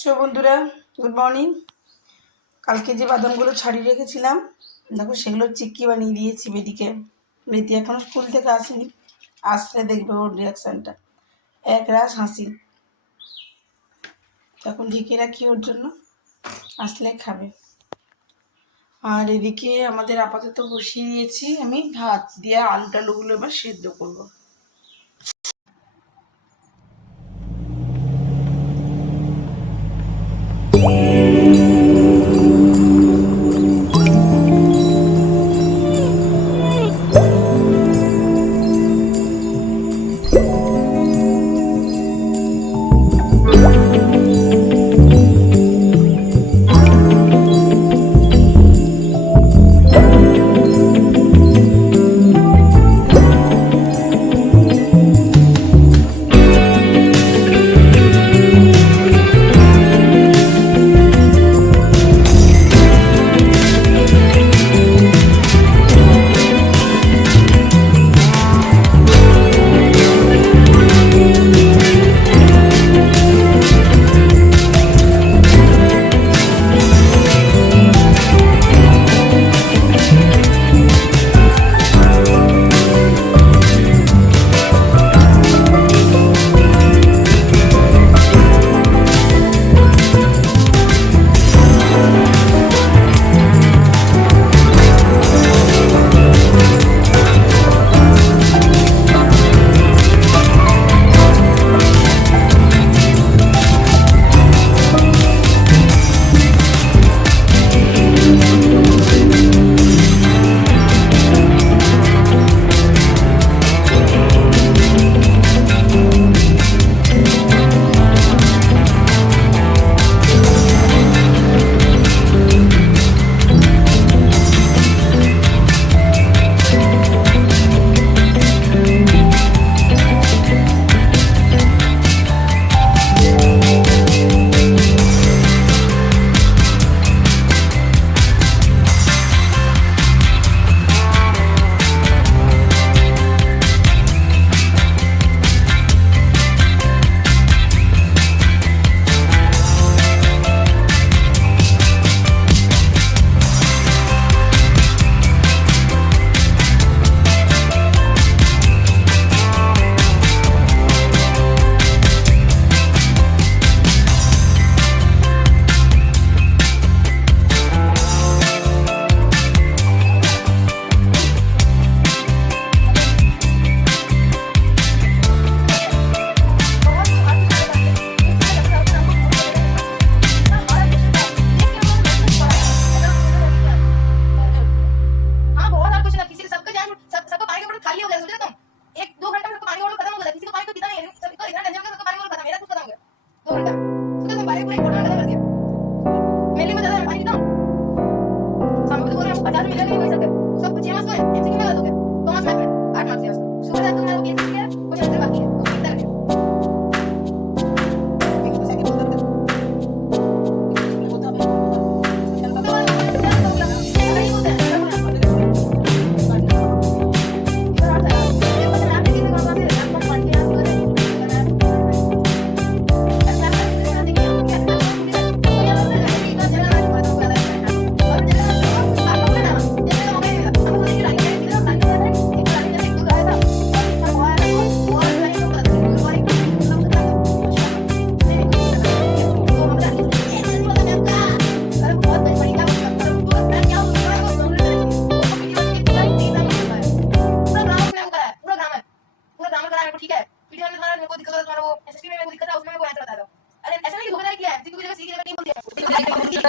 So বন্ধুরা, good morning. কালকে যে বাদামগুলো ছাড়িয়ে রেখেছিলাম, দেখো সেগুলো চিক্কি বানিয়ে দিয়েছি বেদিকে। বেদি এখনও স্কুল থেকে আসেনি, আসলে দেখবে ওর রিয়াকশানটা। এক রাস হাসি, তখন ঢেকে রাখি ওর জন্য, আসলে খাবে। আর এদিকে আমাদের আপাতত বসিয়ে দিয়েছি আমি ভাত দিয়ে, আলু টালুগুলো এবার সেদ্ধ করবো।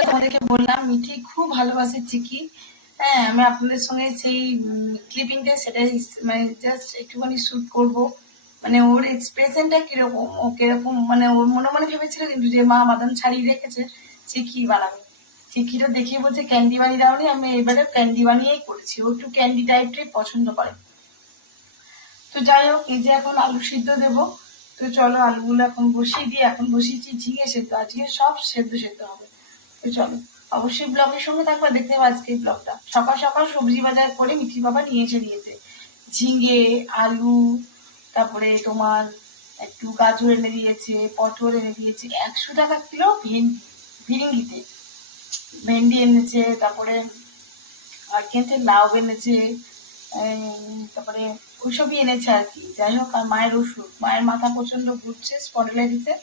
তোমাদেরকে বললাম মিঠি খুব ভালোবাসে চিকি। হ্যাঁ, আমি আপনাদের সঙ্গে সেই ক্লিপিংটা সেটাই মানে জাস্ট একটুখানি শ্যুট করব। মানে ওর এক্সপ্রেশনটা কিরকম, ও কিরকম, মানে ওর মনে মনে ভেবেছিল কিন্তু যে মা বাদাম ছাড়িয়ে রেখেছে, চিকি বানাবে। চিকিটা দেখিয়ে বলছে ক্যান্ডি বানিয়ে দাওনি, আমি এবারে ক্যান্ডি বানিয়েই করেছি। ও একটু ক্যান্ডি টাইপটাই পছন্দ করে। তো যাই হোক, এই যে এখন আলু সিদ্ধ দেবো। তো চলো আলুগুলো এখন বসিয়ে দিয়ে, এখন বসিয়েছি ঝিঙে সেদ্ধ, আজকে সব সেদ্ধ সেদ্ধ হবে। তো চলো, অবশ্যই ব্লগের সঙ্গে থাকবে, দেখতে হবে আজকে এই ব্লগটা। সকাল সকাল সবজি বাজার করে মিঠি বাবা নিয়েছে ঝিঙে, আলু, তারপরে তোমার একটু গাজর এনে দিয়েছে, পটল এনে দিয়েছে, 100 টাকা কিলো ভিরিঙ্গিতে ভেন্ডি এনেছে, তারপরে আর কি আছে, লাউ এনেছে, তারপরে ওইসবই এনেছে আর কি। যাই হোক, আর মায়ের ওষুধ, মায়ের মাথা প্রচন্ড ঘুরছে স্পন্ডিলাইটিসে,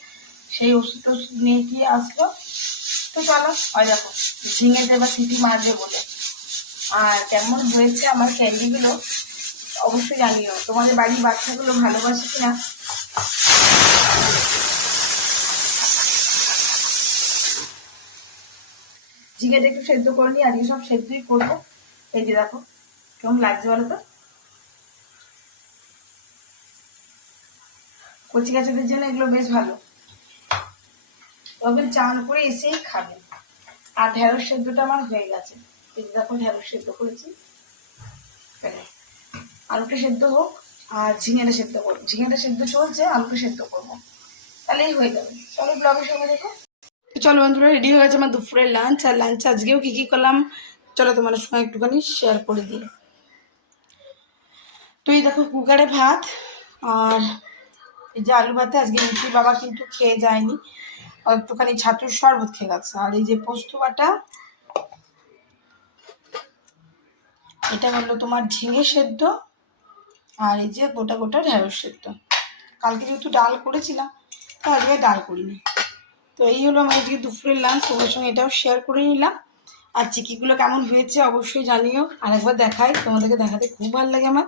সেই ওষুধ টষুধ নিয়ে গিয়ে আসলো। তো চলো, হয় দেখো ঝিঙেতে বা সিটি মারবে বলে। আর কেমন হয়েছে আমার ক্যান্ডিগুলো অবশ্যই জানিও, তোমাদের বাড়ির বাচ্চাগুলো ভালোবাসে কিনা। ঝিঙেটা একটু সেদ্ধ করে নিই, আজকে সব সেদ্ধই করবো। এই যে দেখো কেমন লাগছে বলো তো, কচি কাচাদের জন্য এগুলো বেশ ভালো, তবে চান করে এসেই খাবে। আর ঢেঁড়স সেদ্ধটা আমার হয়ে গেছে, এই যে দেখো ঢেঁড়স সেদ্ধ করেছি। আলুটা সেদ্ধ হোক আর ঝিঙেটা সেদ্ধ করবো, ঝিঙেটা সেদ্ধ চলছে, আলুটা সেদ্ধ করবো, তাহলেই হয়ে যাবে। চলো ব্লগের সঙ্গে দেখো। চলো বন্ধুরা, রেডি হয়ে গেছে আমার দুপুরের লাঞ্চ। আর লাঞ্চ আজকেও কি কি করলাম চলো তোমাদের সঙ্গে একটুখানি শেয়ার করে দিই। তো এই দেখো কুকারে ভাত, আর এই যে আলু ভাতে আজকে মিষ্টির বাবা কিন্তু খেয়ে যায়নি, একটুখানি ছাতুর শরবত খেয়ে গেছে। আর এই যে পোস্ত বাটা, এটা হলো তোমার ঝিঙে সেদ্ধ, আর এই যে গোটা গোটা ঢেঁড়স সেদ্ধ। কালকে যেহেতু ডাল করেছিলাম, তো আজকে ডাল করিনি। তো এই হলো আমার আজকে দুপুরের লাঞ্চ, তোমার সঙ্গে এটাও শেয়ার করে নিলাম। আর চিকিগুলো কেমন হয়েছে অবশ্যই জানিও, আর একবার দেখাই, তোমাদেরকে দেখাতে খুব ভালো লাগে আমার।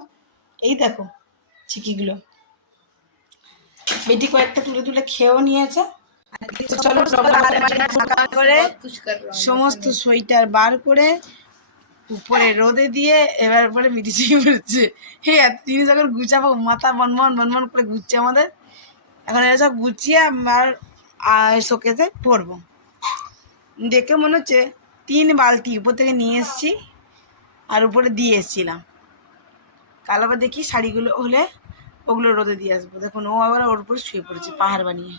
এই দেখো চিকিগুলো, বেটি কয়েকটা তুলে তুলে খেয়েও নিয়েছে। চলো করে সমস্ত সোয়েটার বার করে উপরে রোদে দিয়ে এবার পরে মিটিয়ে পড়ছে। হে এত জিনিস এখন গুছাবো, মাথা বনমন বনমন করে ঘুরছে আমাদের। এখন এরা সব গুছিয়ে আমার শোকেসে পরবো। দেখে মনে হচ্ছে 3 বালতি উপর থেকে নিয়ে এসছি আর উপরে দিয়ে এসছিলাম। কাল আবার দেখি শাড়িগুলো হলে ওগুলো রোদে দিয়ে আসবো। দেখুন ও আবার ওর উপরে শুয়ে পড়েছে পাহাড় বানিয়ে।